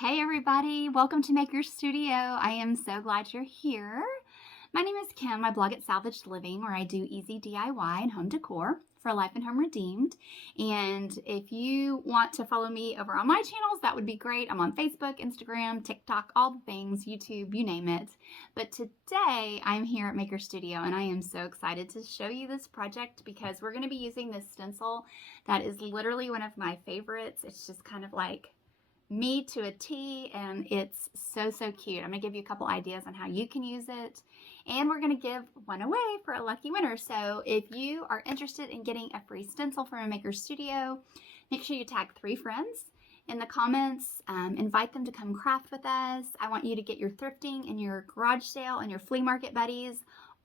Hey everybody, welcome to Maker Studio. I am so glad you're here. My name is Kim. I blog at Salvaged Living, where I do easy DIY and home decor for Life and Home Redeemed. And if you want to follow me over on my channels, that would be great. I'm on Facebook, Instagram, TikTok, all the things, YouTube, you name it. But today I'm here at Maker Studio and I am so excited to show you this project because we're going to be using this stencil that is literally one of my favorites. It's just kind of like me to a T, and it's so cute. I'm gonna give you a couple ideas on how you can use it, and we're gonna give one away for a lucky winner. So if you are interested in getting a free stencil from a Maker Studio, make sure you tag 3 friends in the comments, invite them to come craft with us. I want you to get your thrifting and your garage sale and your flea market buddies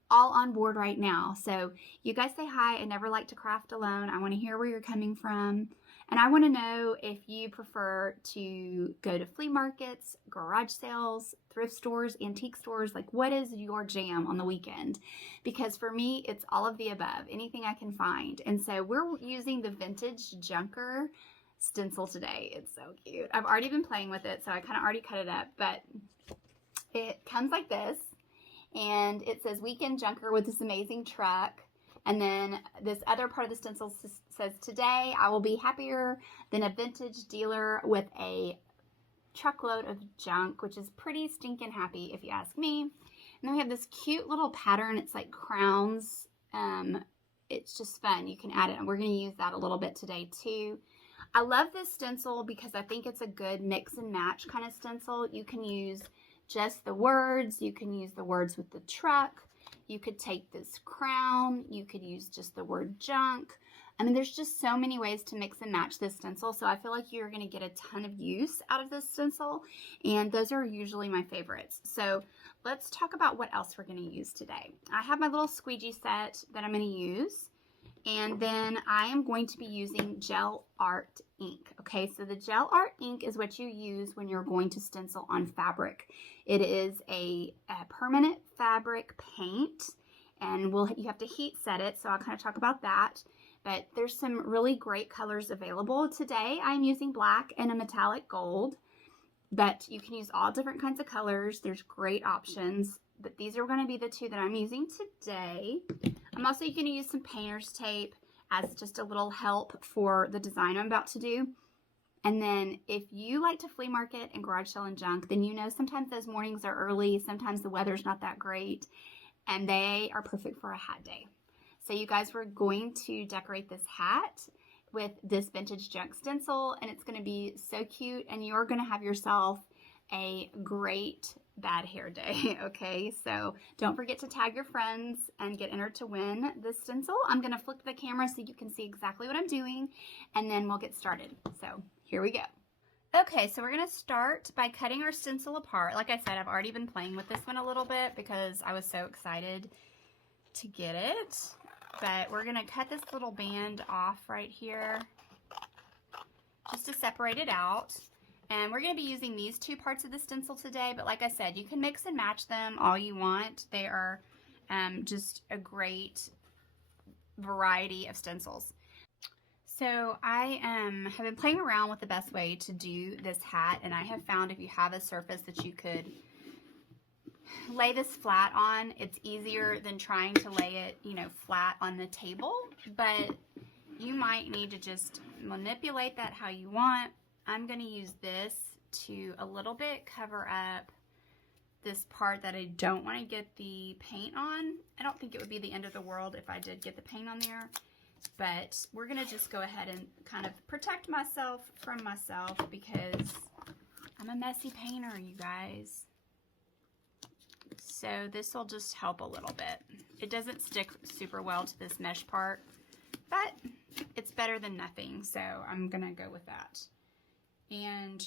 all on board right now. So you guys say hi. I never like to craft alone. I want to hear where you're coming from. And I want to know if you prefer to go to flea markets, garage sales, thrift stores, antique stores. Like, what is your jam on the weekend? Because for me, it's all of the above, anything I can find. And so we're using the vintage Junker stencil today. It's so cute. I've already been playing with it, so I kind of already cut it up, but it comes like this. And it says, "Weekend Junker with this amazing truck." And then this other part of the stencil says, "Today I will be happier than a vintage dealer with a truckload of junk," which is pretty stinking happy if you ask me. And then we have this cute little pattern. It's like crowns. It's just fun. You can add it, and we're going to use that a little bit today too. I love this stencil because I think it's a good mix and match kind of stencil. You can use just the words. You can use the words with the truck. You could take this crown. You could use just the word junk. I mean, there's just so many ways to mix and match this stencil. So I feel like you're going to get a ton of use out of this stencil. And those are usually my favorites. So let's talk about what else we're going to use today. I have my little squeegee set that I'm going to use. And then I am going to be using gel art ink. Okay, so the gel art ink is what you use when you're going to stencil on fabric. It is a permanent fabric paint, and you have to heat set it, so I'll kind of talk about that. But there's some really great colors available. Today I'm using black and a metallic gold, but you can use all different kinds of colors. There's great options, but these are going to be the 2 that I'm using today. I'm also going to use some painter's tape as just a little help for the design I'm about to do. And then if you like to flea market and garage sale and junk, then you know sometimes those mornings are early, sometimes the weather's not that great, and they are perfect for a hat day. So you guys, we're going to decorate this hat with this vintage junk stencil, and it's going to be so cute, and you're going to have yourself a great bad hair day. Okay, so don't forget to tag your friends and get entered to win this stencil. I'm going to flip the camera so you can see exactly what I'm doing, and then we'll get started. So here we go. Okay, so we're going to start by cutting our stencil apart. Like I said, I've already been playing with this one a little bit because I was so excited to get it. But we're going to cut this little band off right here just to separate it out. And we're going to be using these 2 parts of the stencil today, but like I said, you can mix and match them all you want. They are just a great variety of stencils. So I have been playing around with the best way to do this hat, and I have found if you have a surface that you could lay this flat on, it's easier than trying to lay it, flat on the table, but you might need to just manipulate that how you want. I'm going to use this to a little bit cover up this part that I don't want to get the paint on. I don't think it would be the end of the world if I did get the paint on there, but we're going to just go ahead and kind of protect myself from myself because I'm a messy painter, you guys. So this will just help a little bit. It doesn't stick super well to this mesh part, but it's better than nothing, so I'm going to go with that. And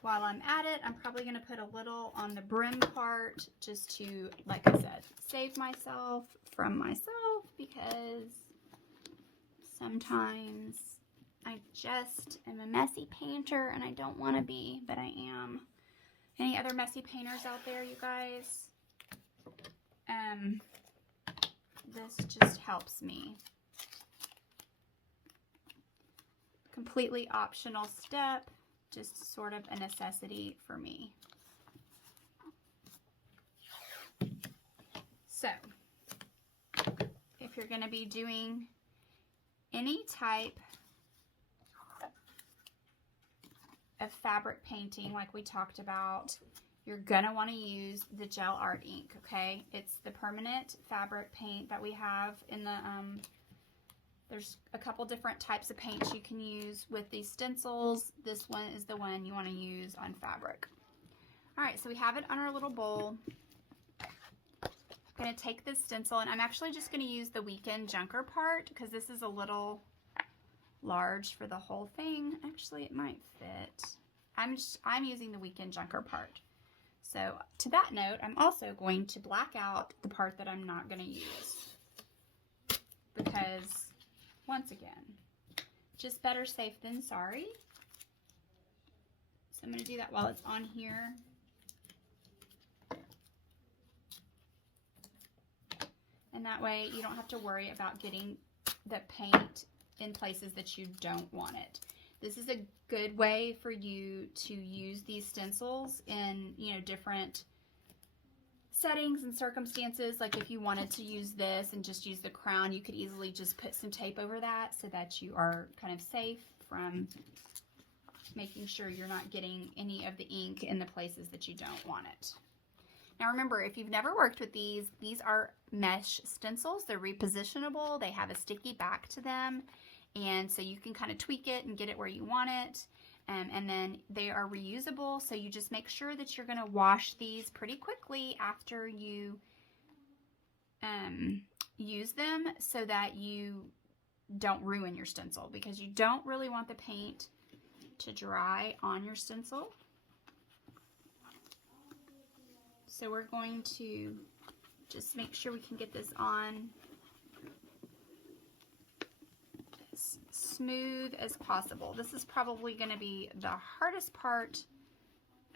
while I'm at it, I'm probably going to put a little on the brim part just to, like I said, save myself from myself because sometimes I just am a messy painter and I don't want to be, but I am. Any other messy painters out there, you guys? This just helps me completely optional step, just sort of a necessity for me. So, if you're going to be doing any type of fabric painting like we talked about, you're going to want to use the gel art ink, okay? It's the permanent fabric paint that we have in the, there's a couple different types of paints you can use with these stencils. This one is the one you want to use on fabric. All right, so we have it on our little bowl. I'm going to take this stencil, and I'm actually just going to use the weekend junker part because this is a little large for the whole thing. Actually, it might fit. I'm using the weekend junker part. So to that note, I'm also going to black out the part that I'm not going to use because, once again, just better safe than sorry. So I'm going to do that while it's on here. And that way you don't have to worry about getting the paint in places that you don't want it. This is a good way for you to use these stencils in, you know, different settings and circumstances. Like if you wanted to use this and just use the crown, you could easily just put some tape over that so that you are kind of safe from making sure you're not getting any of the ink in the places that you don't want it. Now remember, if you've never worked with these are mesh stencils. They're repositionable. They have a sticky back to them. And so you can kind of tweak it and get it where you want it. And then they are reusable. So you just make sure that you're going to wash these pretty quickly after you use them so that you don't ruin your stencil, because you don't really want the paint to dry on your stencil. So we're going to just make sure we can get this on as smooth as possible. This is probably going to be the hardest part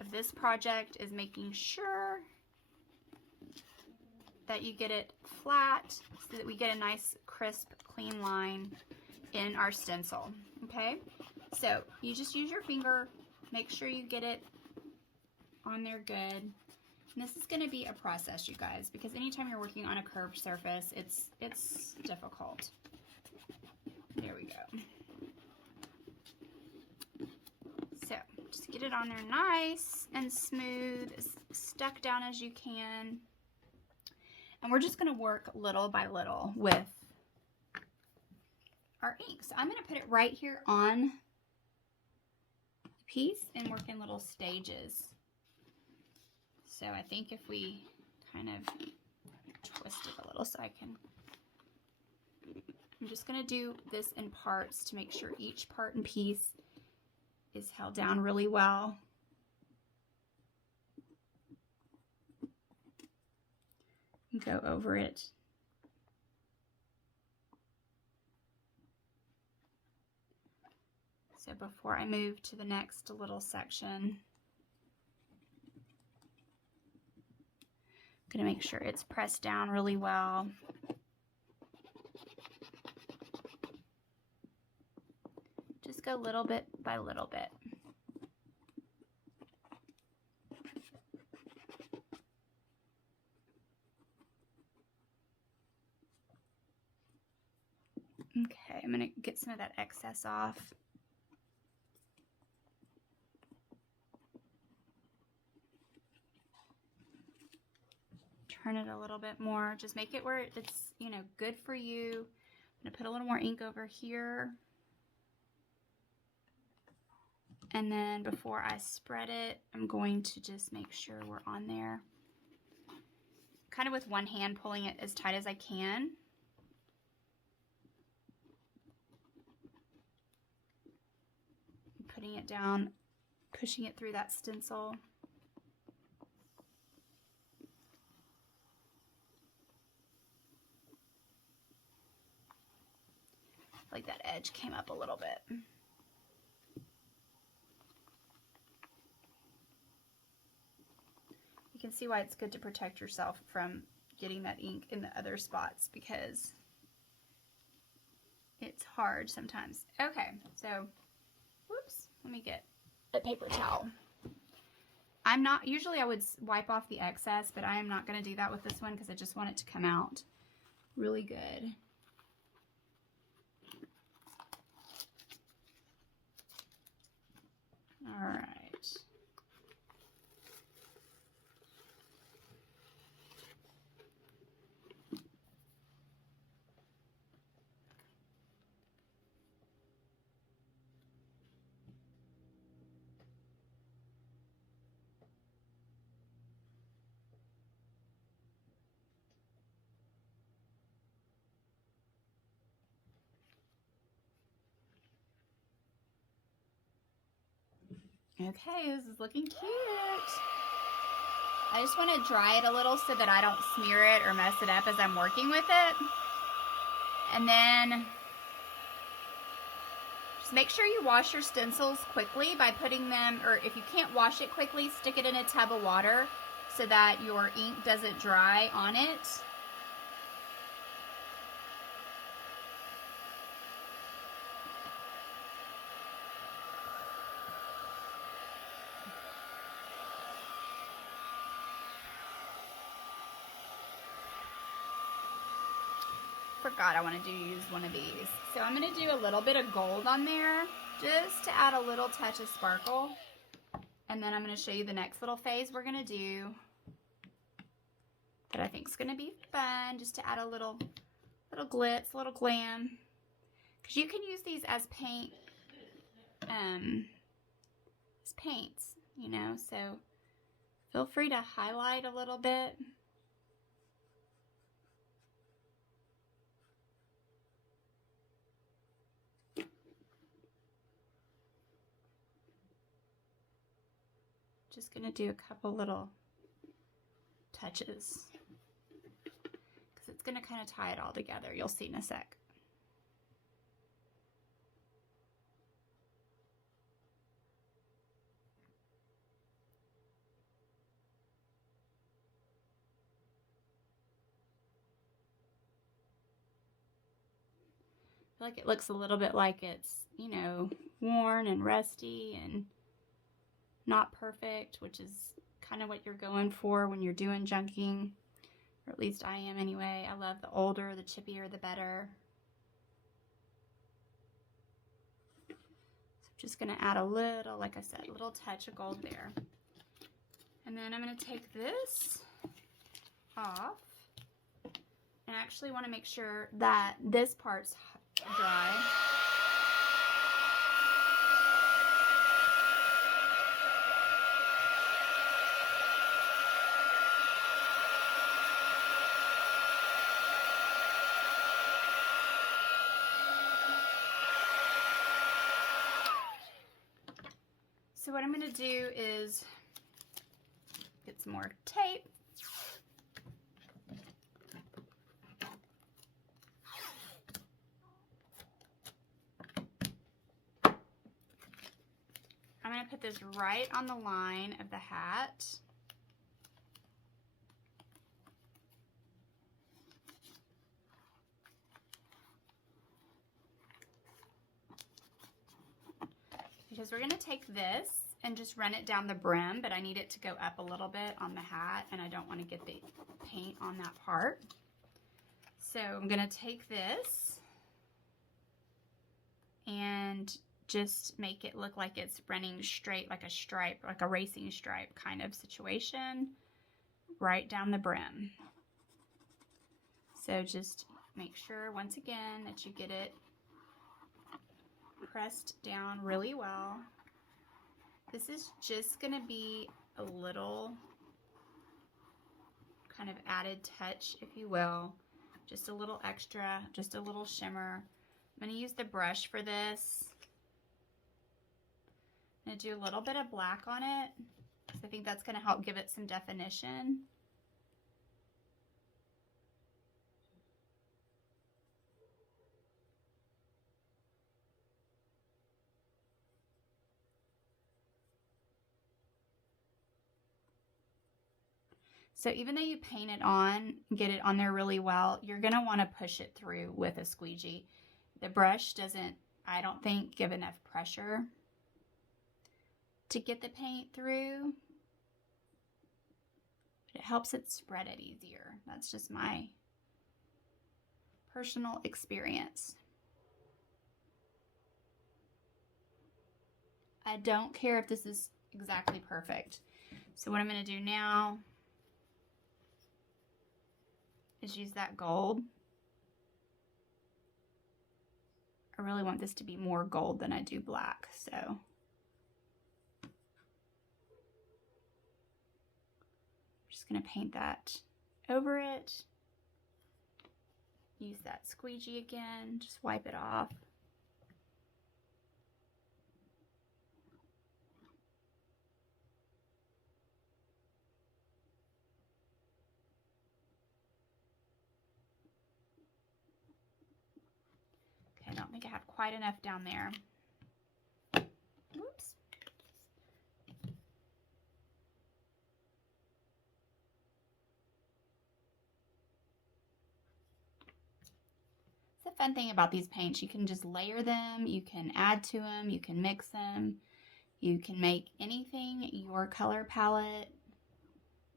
of this project, is making sure that you get it flat so that we get a nice, crisp, clean line in our stencil. Okay? So you just use your finger, make sure you get it on there good. And this is going to be a process, you guys, because anytime you're working on a curved surface, it's difficult. There we go. So just get it on there nice and smooth, as stuck down as you can. And we're just going to work little by little with our ink. So I'm going to put it right here on the piece and work in little stages. So I think if we kind of twist it a little so I can, I'm just going to do this in parts to make sure each part and piece is held down really well. And go over it. So before I move to the next little section, I'm going to make sure it's pressed down really well. Just go little bit by little bit. Okay, I'm going to get some of that excess off. Turn it a little bit more. Just make it where it's, you know, good for you. I'm going to put a little more ink over here. And then before I spread it, I'm going to just make sure we're on there. Kind of with one hand, pulling it as tight as I can. Putting it down, pushing it through that stencil. Like that edge came up a little bit. You can see why it's good to protect yourself from getting that ink in the other spots, because it's hard sometimes. Okay, so Let me get a paper towel. I'm not, usually I would wipe off the excess, but I am not going to do that with this one because I just want it to come out really good. All right. Okay, this is looking cute. I just want to dry it a little so that I don't smear it or mess it up as I'm working with it. And then just make sure you wash your stencils quickly by putting them, or if you can't wash it quickly, stick it in a tub of water so that your ink doesn't dry on it. Forgot I wanted to use one of these. So I'm going to do a little bit of gold on there just to add a little touch of sparkle. And then I'm going to show you the next little phase we're going to do that I think is going to be fun, just to add a little glitz, a little glam. Because you can use these as paint, as paints, you know, so feel free to highlight a little bit. Just gonna do a couple little touches because it's gonna kind of tie it all together. You'll see in a sec. I feel like it looks a little bit like it's, you know, worn and rusty and not perfect, which is kind of what you're going for when you're doing junking, or at least I am anyway. I love the older, the chippier, the better. So I'm just going to add a little, like I said, a little touch of gold there. And then I'm going to take this off and actually want to make sure that this part's dry. So what I'm going to do is get some more tape. I'm going to put this right on the line of the hat. Because we're going to take this and just run it down the brim, but I need it to go up a little bit on the hat, and I don't want to get the paint on that part. So I'm going to take this and just make it look like it's running straight, like a stripe, like a racing stripe kind of situation, right down the brim. So just make sure, once again, that you get it pressed down really well. This is just going to be a little kind of added touch, if you will. Just a little extra, just a little shimmer. I'm going to use the brush for this. I'm going to do a little bit of black on it, because I think that's going to help give it some definition. So even though you paint it on, get it on there really well, you're going to want to push it through with a squeegee. The brush doesn't, I don't think, give enough pressure. to get the paint through. It helps it spread it easier. That's just my personal experience. I don't care if this is exactly perfect. So what I'm going to do now is use that gold. I really want this to be more gold than I do black, so just going to paint that over it. Use that squeegee again, just wipe it off. Okay, I don't think I have quite enough down there. Whoops. The fun thing about these paints, you can just layer them, you can add to them, you can mix them, you can make anything your color palette.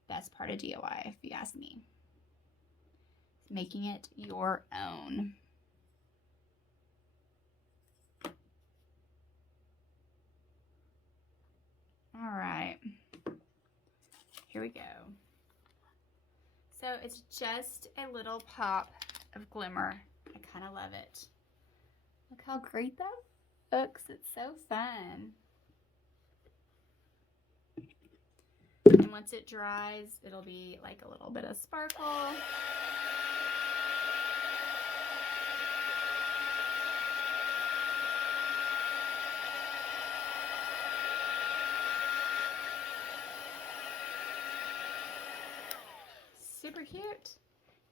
Best part of DIY, if you ask me. Making it your own. All right, here we go. So it's just a little pop of glimmer. I kind of love it. Look how great that looks. It's so fun. And once it dries, it'll be like a little bit of sparkle. Super cute.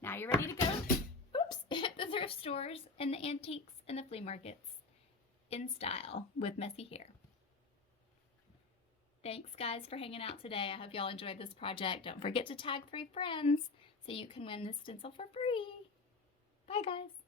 Now you're ready to go. Oops, hit the thrift stores and the antiques and the flea markets in style with messy hair. Thanks guys for hanging out today. I hope y'all enjoyed this project. Don't forget to tag 3 friends so you can win this stencil for free. Bye guys.